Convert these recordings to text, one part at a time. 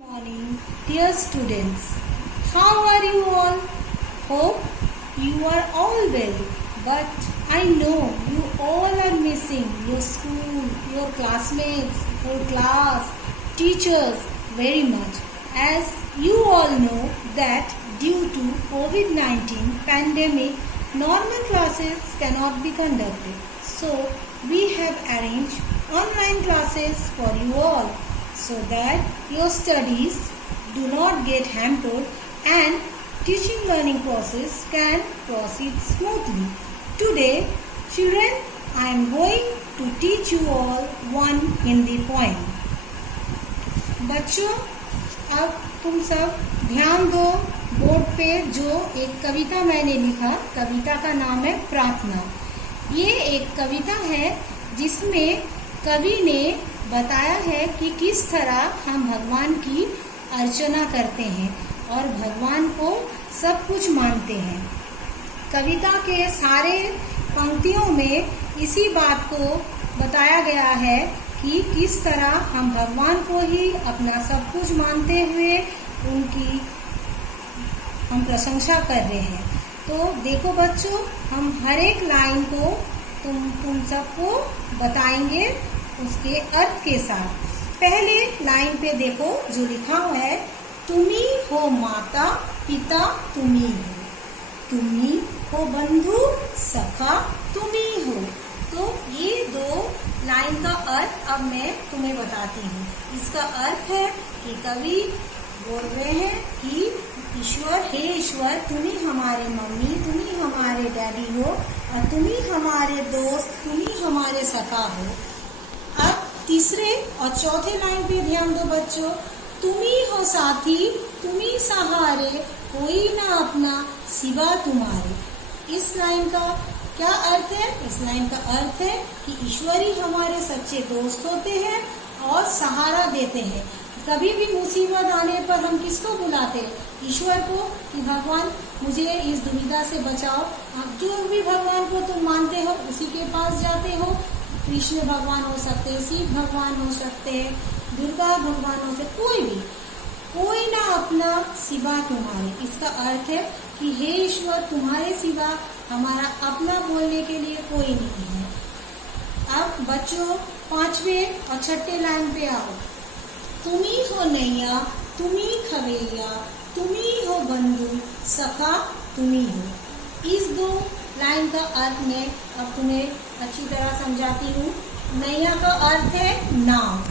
Morning, dear students. How are you all? Hope you are all well. But I know you all are missing your school, your classmates, your class, teachers very much. As you all know that due to COVID-19 pandemic, normal classes cannot be conducted. So we have arranged online classes for you all, so that your studies do not get hampered and teaching learning process can proceed smoothly. Today, children, I am going to teach you all one Hindi poem. बच्चों, अब तुम सब ध्यान दो board पे जो एक कविता मैंने लिखा। कविता का नाम है प्रार्थना। ये एक कविता है जिसमें कवि ने बताया है कि किस तरह हम भगवान की अर्चना करते हैं और भगवान को सब कुछ मानते हैं। कविता के सारे पंक्तियों में इसी बात को बताया गया है कि किस तरह हम भगवान को ही अपना सब कुछ मानते हुए उनकी हम प्रशंसा कर रहे हैं। तो देखो बच्चों, हम हर एक लाइन को तुम सबको बताएंगे उसके अर्थ के साथ। पहले लाइन पे देखो जो लिखा हुआ है, तुम्ही हो माता पिता तुम्ही हो, तुम्ही हो बंधु सखा तुम्ही हो। तो ये दो लाइन का अर्थ अब मैं तुम्हें बताती हूँ। इसका अर्थ है कि कवि बोल रहे हैं कि ईश्वर, हे ईश्वर, तुम्ही हमारे मम्मी, तुम्ही हमारे डैडी हो और तुम्ही हमारे दोस्त, तुम्ही हमारे सखा हो। अब तीसरे और चौथे लाइन पे ध्यान दो बच्चों, तुम्ही हो साथी तुम्ही सहारे, कोई ना अपना सिवा तुम्हारे। इस लाइन का क्या अर्थ है? इस लाइन का अर्थ है कि ईश्वर ही हमारे सच्चे दोस्त होते हैं और सहारा देते हैं। कभी भी मुसीबत आने पर हम किसको बुलाते हैं? ईश्वर को, कि भगवान मुझे इस दुविधा से बचाओ। आप जो भी भगवान को तुम मानते हो उसी के पास जाते हो। कृष्ण भगवान हो सकते हैं, शिव भगवान हो सकते हैं, दुर्गा भगवान हो सकते, कोई भी, कोई ना अपना सिवा तुम्हारे। इसका अर्थ है कि हे ईश्वर, तुम्हारे सिवा हमारा अपना बोलने के लिए कोई नहीं है। अब बच्चों, पांचवे और छठे लाइन पे आओ। तुम्ही हो नैया तुम्ही खवैया, तुम्ही हो बंधु सखा तुम्ही हो। इस दो लाइन का अर्थ मैं अब तुम्हें अच्छी तरह समझाती हूँ। नैया का अर्थ है नाव।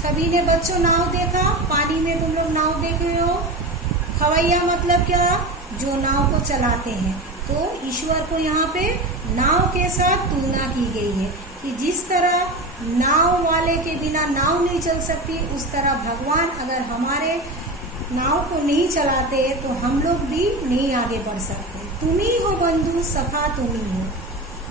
सभी ने बच्चों नाव देखा, पानी में तुम लोग नाव देख रहे हो। खवैया मतलब क्या? जो नाव को चलाते हैं। तो ईश्वर को यहाँ पे नाव के साथ तुलना की गई है कि जिस तरह नाव वाले के बिना नाव नहीं चल सकती, उस तरह भगवान अगर हमारे नाव को नहीं चलाते तो हम लोग भी नहीं आगे बढ़ सकते। तुम्ही हो बंधु सखा तुम्ही हो।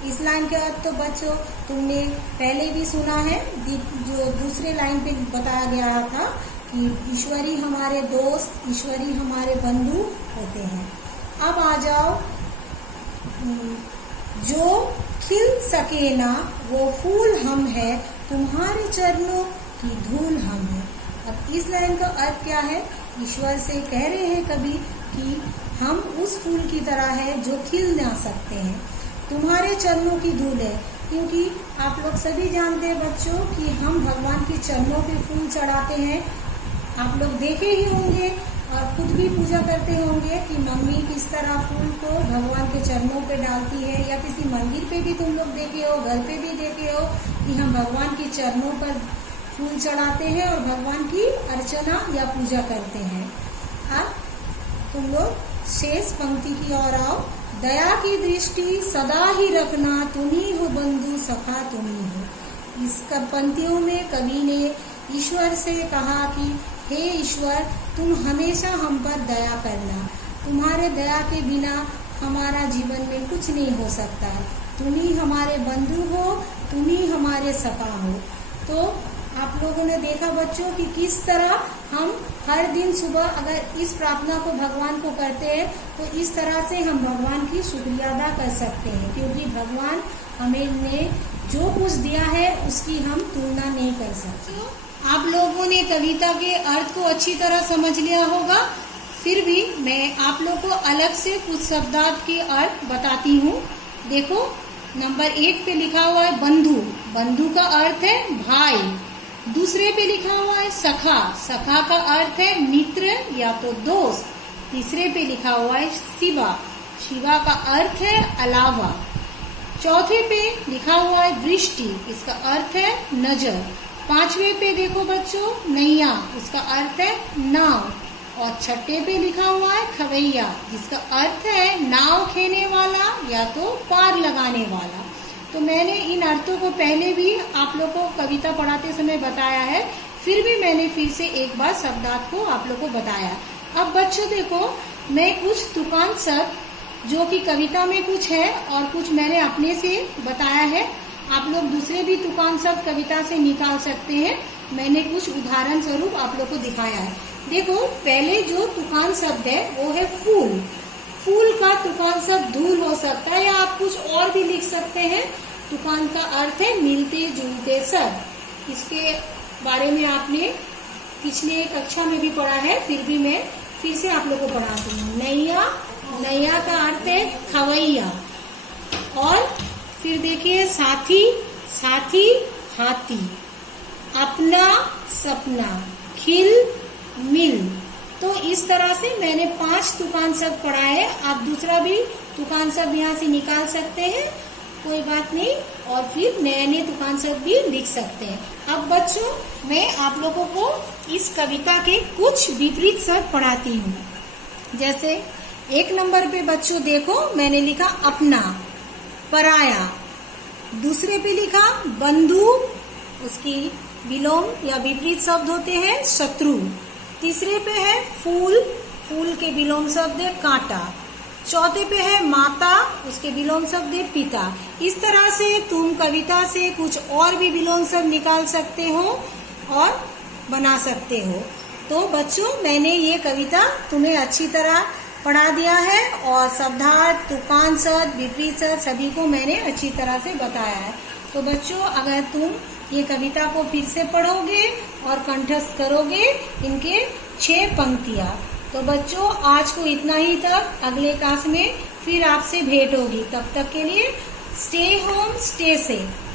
इस लाइन के अर्थ तो बच्चों तुमने पहले भी सुना है, जो दूसरे लाइन पे बताया गया था कि ईश्वरी हमारे दोस्त, ईश्वरी हमारे बंधु होते हैं। अब आ जाओ, जो खिल सके ना वो फूल हम है, तुम्हारे चरणों की धूल हम है। अब इस लाइन का अर्थ क्या है? ईश्वर से कह रहे हैं कभी कि हम उस फूल की तरह है जो खिल ना सकते हैं, तुम्हारे चरणों की धूल है। क्योंकि आप लोग सभी जानते हैं बच्चों कि हम भगवान के चरणों पे फूल चढ़ाते हैं। आप लोग देखे ही होंगे और खुद भी पूजा करते होंगे कि मम्मी किस तरह फूल को भगवान के चरणों पे डालती है, या किसी मंदिर पे भी तुम लोग देखे हो, घर पे भी देखे हो कि हम भगवान के चरणों पर फूल चढ़ाते हैं और भगवान की अर्चना या पूजा करते हैं। अब तुम लोग शेष पंक्ति की ओर आओ। दया की दृष्टि सदा ही रखना, तुम्ही हो बंधु सखा तुम्ही हो। इस पंक्तियों में कवि ने ईश्वर से कहा कि हे ईश्वर, तुम हमेशा हम पर दया करना, तुम्हारे दया के बिना हमारा जीवन में कुछ नहीं हो सकता। तुम ही हमारे बंधु हो, तुम ही हमारे सखा हो। तो आप लोगों ने देखा बच्चों कि किस तरह हम हर दिन सुबह अगर इस प्रार्थना को भगवान को करते हैं तो इस तरह से हम भगवान की शुक्रिया अदा कर सकते हैं, क्योंकि भगवान हमें ने जो कुछ दिया है उसकी हम तुलना नहीं कर सकते। आप लोगों ने कविता के अर्थ को अच्छी तरह समझ लिया होगा। फिर भी मैं आप लोगों को अलग से कुछ शब्दार्थ के अर्थ बताती हूँ। देखो, नंबर 1 पे लिखा हुआ है बंधु। बंधु का अर्थ है भाई। दूसरे पे लिखा हुआ है सखा। सखा का अर्थ है मित्र या तो दोस्त। तीसरे पे लिखा हुआ है शिवा। शिवा का अर्थ है अलावा। चौथे पे लिखा हुआ है वृष्टि। इसका अर्थ है नजर। पांचवे पे देखो बच्चों नैया। उसका अर्थ है नाव। और छठे पे लिखा हुआ है खवैया, जिसका अर्थ है नाव खेने वाला या तो पार लगाने वाला। तो मैंने इन अर्थों को पहले भी आप लोगों को कविता पढ़ाते समय बताया है, फिर भी मैंने फिर से एक बार शब्दार्थ को आप लोगों को बताया। अब बच्चों देखो, मैं कुछ तुकान शब्द जो कि कविता में कुछ है और कुछ मैंने अपने से बताया है, आप लोग दूसरे भी तुकान शब्द कविता से निकाल सकते हैं। मैंने कुछ उदाहरण स्वरूप आप लोग को दिखाया है। देखो, पहले जो तुकान शब्द है वो है फूल। फूल का तुकान शब्द धूल हो सकता है या आप कुछ और भी लिख सकते हैं। तुकान का अर्थ है मिलते जुलते शब्द। इसके बारे में आपने पिछले कक्षा में भी पढ़ा है, फिर भी मैं फिर से आप लोगों को पढ़ाती हूँ। नैया, नैया का अर्थ है खवैया। और फिर देखिए साथी, साथी हाथी। अपना, सपना। खिल, मिल। तो इस तरह से मैंने 5 तुकान शब्द पढ़ा है। आप दूसरा भी तुकान शब्द यहाँ से निकाल सकते हैं, कोई बात नहीं। और फिर नए नए तुकान शब्द भी लिख सकते हैं। अब बच्चों, मैं आप लोगों को इस कविता के कुछ विपरीत शब्द पढ़ाती हूँ। जैसे 1 नंबर पे बच्चों देखो, मैंने लिखा अपना, पराया। दूसरे पे लिखा बंधु, उसकी विलोम या विपरीत शब्द होते हैं शत्रु। तीसरे पे है फूल, फूल के विलोम शब्द है कांटा। चौथे पे है माता, उसके विलोम शब्द है पिता। इस तरह से तुम कविता से कुछ और भी विलोम शब्द निकाल सकते हो और बना सकते हो। तो बच्चों, मैंने ये कविता तुम्हें अच्छी तरह पढ़ा दिया है और शब्दार्थ, तुकान शब्द, विपरीत शब्द सभी को मैंने अच्छी तरह से बताया है। तो बच्चों, अगर तुम ये कविता को फिर से पढ़ोगे और कंठस्थ करोगे इनके 6 पंक्तियां, तो बच्चों आज को इतना ही तक। अगले क्लास में फिर आपसे भेंट होगी। तब तक के लिए स्टे होम, स्टे सेफ।